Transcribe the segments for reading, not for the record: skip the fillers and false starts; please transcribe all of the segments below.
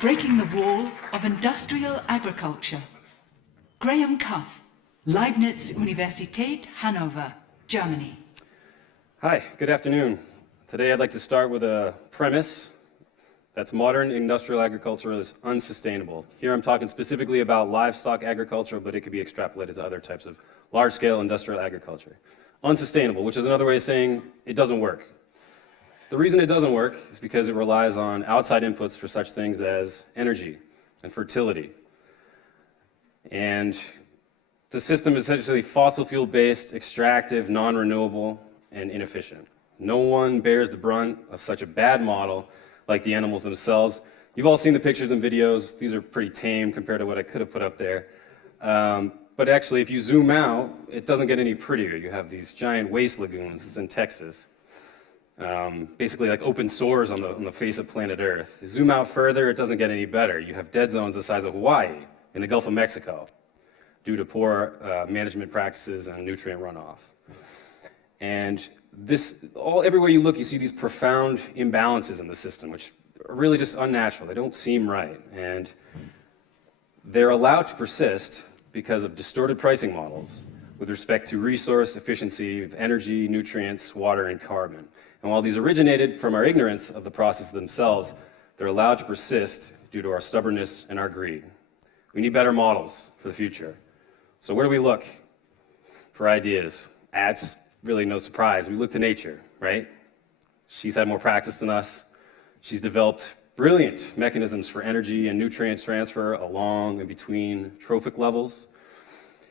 Breaking the wall of industrial agriculture. Graham Cuff, Leibniz Universität, Hanover, Germany. Hi, good afternoon. Today I'd like to start with a premise that's modern industrial agriculture is unsustainable. Here I'm talking specifically about livestock agriculture, but it could be extrapolated to other types of large-scale industrial agriculture. Unsustainable, which is another way of saying it doesn't work. The reason it doesn't work is because it relies on outside inputs for such things as energy and fertility. And the system is essentially fossil fuel-based, extractive, non-renewable, and inefficient. No one bears the brunt of such a bad model like the animals themselves. You've all seen the pictures and videos. These are pretty tame compared to what I could have put up there. But actually, if you zoom out, it doesn't get any prettier. You have these giant waste lagoons. It's in Texas. Basically like open sores on the face of planet Earth. Zoom out further, it doesn't get any better. You have dead zones the size of Hawaii in the Gulf of Mexico due to poor management practices and nutrient runoff. And everywhere you look, you see these profound imbalances in the system, which are really just unnatural. They don't seem right. And they're allowed to persist because of distorted pricing models with respect to resource efficiency of energy, nutrients, water, and carbon. And while these originated from our ignorance of the process themselves, they're allowed to persist due to our stubbornness and our greed. We need better models for the future. So where do we look for ideas? That's really no surprise. We look to nature, right? She's had more practice than us. She's developed brilliant mechanisms for energy and nutrient transfer along and between trophic levels.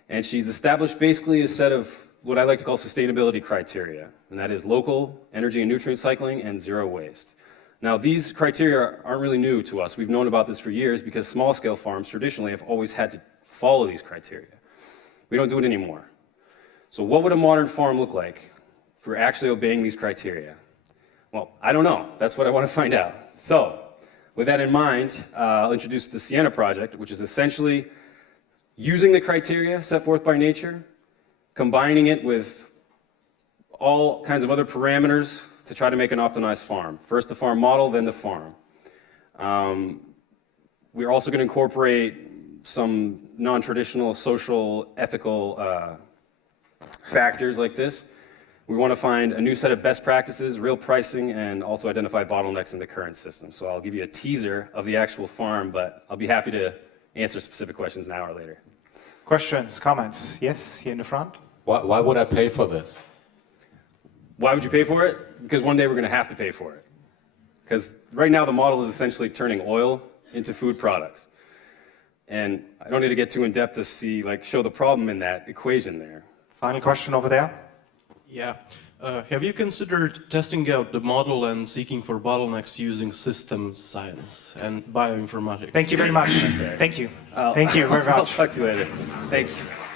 And she's established basically a set of what I like to call sustainability criteria, and that is local energy and nutrient cycling and zero waste. Now, these criteria aren't really new to us. We've known about this for years because small-scale farms traditionally have always had to follow these criteria. We don't do it anymore. So what would a modern farm look like if we're actually obeying these criteria? Well, I don't know. That's what I want to find out. So, with that in mind, I'll introduce the Sienna Project, which is essentially using the criteria set forth by nature, combining it with all kinds of other parameters to try to make an optimized farm. First the farm model, then the farm. We're also going to incorporate some non-traditional social, ethical factors like this. We want to find a new set of best practices, real pricing, and also identify bottlenecks in the current system. So I'll give you a teaser of the actual farm, but I'll be happy to answer specific questions an hour later. Questions, comments? Yes, here in the front. Why would I pay for this? Why would you pay for it? Because one day we're going to have to pay for it. Because right now the model is essentially turning oil into food products. And I don't need to get too in-depth to show the problem in that equation there. Final question over there. Yeah. Have you considered testing out the model and seeking for bottlenecks using systems science and bioinformatics? Thank you very much. Thank you. Thank you very I'll much. talk to you later. Thanks.